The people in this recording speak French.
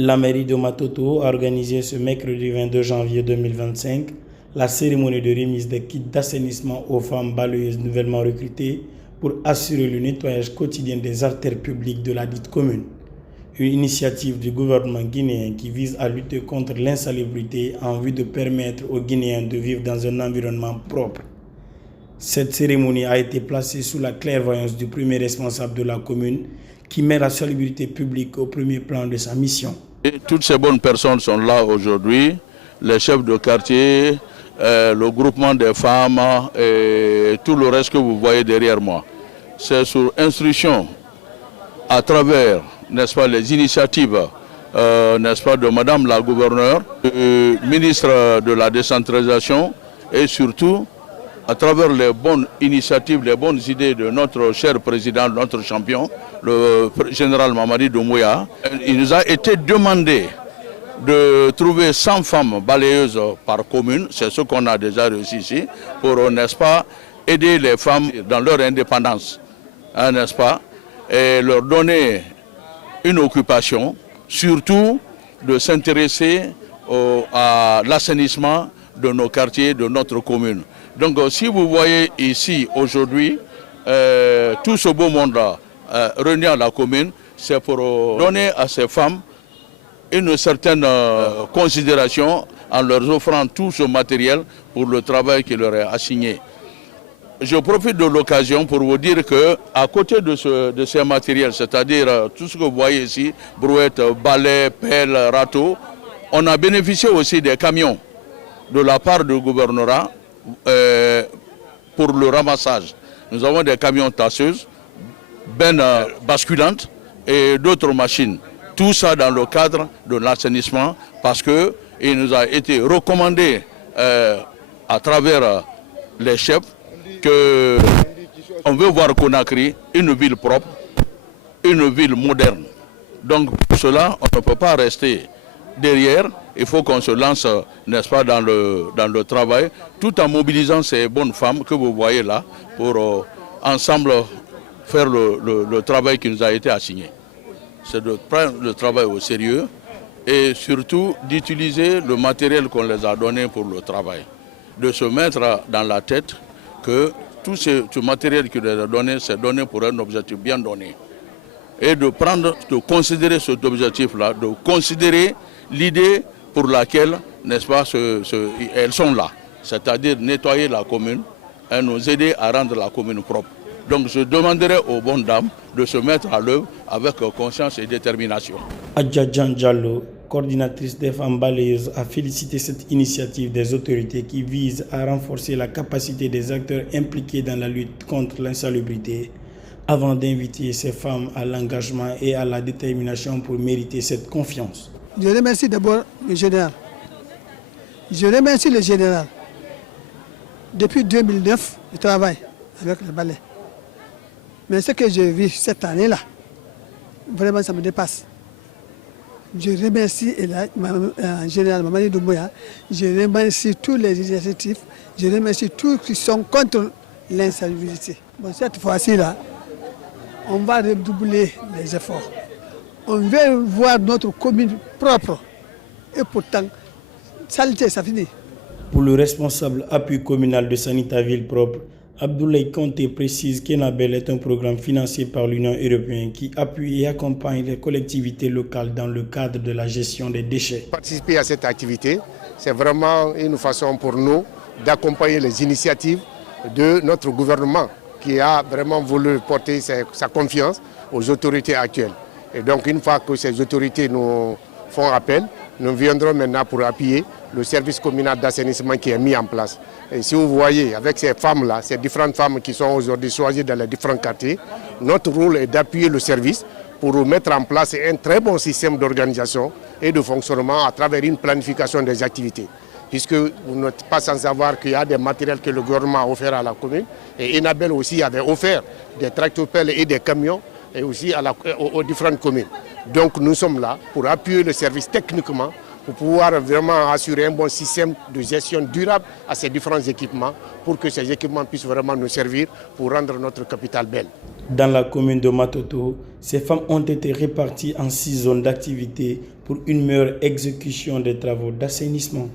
La mairie de Matoto a organisé ce mercredi 22 janvier 2025 la cérémonie de remise des kits d'assainissement aux femmes balayeuses nouvellement recrutées pour assurer le nettoyage quotidien des artères publiques de la dite commune. Une initiative du gouvernement guinéen qui vise à lutter contre l'insalubrité en vue de permettre aux Guinéens de vivre dans un environnement propre. Cette cérémonie a été placée sous la clairvoyance du premier responsable de la commune qui met la salubrité publique au premier plan de sa mission. Et toutes ces bonnes personnes sont là aujourd'hui, les chefs de quartier, le groupement des femmes et tout le reste que vous voyez derrière moi. C'est sur instruction, à travers, n'est-ce pas, les initiatives, n'est-ce pas, de Madame la gouverneure, ministre de la décentralisation et surtout à travers les bonnes initiatives, les bonnes idées de notre cher président, notre champion, le général Mamadi Doumbouya. Il nous a été demandé de trouver 100 femmes balayeuses par commune, c'est ce qu'on a déjà réussi ici, pour, n'est-ce pas, aider les femmes dans leur indépendance, hein, n'est-ce pas, et leur donner une occupation, surtout de s'intéresser à l'assainissement de nos quartiers, de notre commune. Donc si vous voyez ici aujourd'hui tout ce beau monde-là réuni à la commune, c'est pour donner à ces femmes une certaine considération en leur offrant tout ce matériel pour le travail qui leur est assigné. Je profite de l'occasion pour vous dire qu'à côté de ces matériels, c'est-à-dire tout ce que vous voyez ici, brouettes, balais, pelles, râteaux, on a bénéficié aussi des camions de la part du gouvernorat pour le ramassage. Nous avons des camions tasseuses, bennes basculantes et d'autres machines. Tout ça dans le cadre de l'assainissement parce qu'il nous a été recommandé à travers les chefs qu'on veut voir Conakry une ville propre, une ville moderne. Donc pour cela, on ne peut pas rester derrière. Il faut qu'on se lance, n'est-ce pas, dans le travail, tout en mobilisant ces bonnes femmes que vous voyez là, pour ensemble faire le travail qui nous a été assigné. C'est de prendre le travail au sérieux et surtout d'utiliser le matériel qu'on les a donné pour le travail. De se mettre dans la tête que tout ce matériel qu'ils les a donné, c'est donné pour un objectif bien donné. Et de considérer cet objectif-là, de considérer l'idée pour laquelle, n'est-ce pas, elles sont là, c'est-à-dire nettoyer la commune et nous aider à rendre la commune propre. Donc je demanderai aux bonnes dames de se mettre à l'œuvre avec conscience et détermination. Adja Diallo, coordinatrice des femmes balayeuses, a félicité cette initiative des autorités qui vise à renforcer la capacité des acteurs impliqués dans la lutte contre l'insalubrité avant d'inviter ces femmes à l'engagement et à la détermination pour mériter cette confiance. Je remercie d'abord le général. Je remercie le général. Depuis 2009, je travaille avec le balai. Mais ce que j'ai vu cette année-là, vraiment ça me dépasse. Je remercie le général Mamadi Doumbouya, je remercie tous les initiatifs, je remercie tous qui sont contre l'insalubrité. Bon, cette fois-ci-là, on va redoubler les efforts. On veut voir notre commune propre. Et pourtant, saleté, ça finit. Pour le responsable appui communal de Sanita Ville Propre, Abdoulaye Conté précise qu'Enabel est un programme financé par l'Union européenne qui appuie et accompagne les collectivités locales dans le cadre de la gestion des déchets. Participer à cette activité, c'est vraiment une façon pour nous d'accompagner les initiatives de notre gouvernement qui a vraiment voulu porter sa confiance aux autorités actuelles. Et donc une fois que ces autorités nous font appel, nous viendrons maintenant pour appuyer le service communal d'assainissement qui est mis en place. Et si vous voyez, avec ces femmes-là, ces différentes femmes qui sont aujourd'hui choisies dans les différents quartiers, notre rôle est d'appuyer le service pour mettre en place un très bon système d'organisation et de fonctionnement à travers une planification des activités. Puisque vous n'êtes pas sans savoir qu'il y a des matériels que le gouvernement a offerts à la commune. Et Enabel aussi avait offert des tractopelles et des camions et aussi aux différentes communes. Donc nous sommes là pour appuyer le service techniquement, pour pouvoir vraiment assurer un bon système de gestion durable à ces différents équipements, pour que ces équipements puissent vraiment nous servir pour rendre notre capitale belle. Dans la commune de Matoto, ces femmes ont été réparties en 6 zones d'activité pour une meilleure exécution des travaux d'assainissement.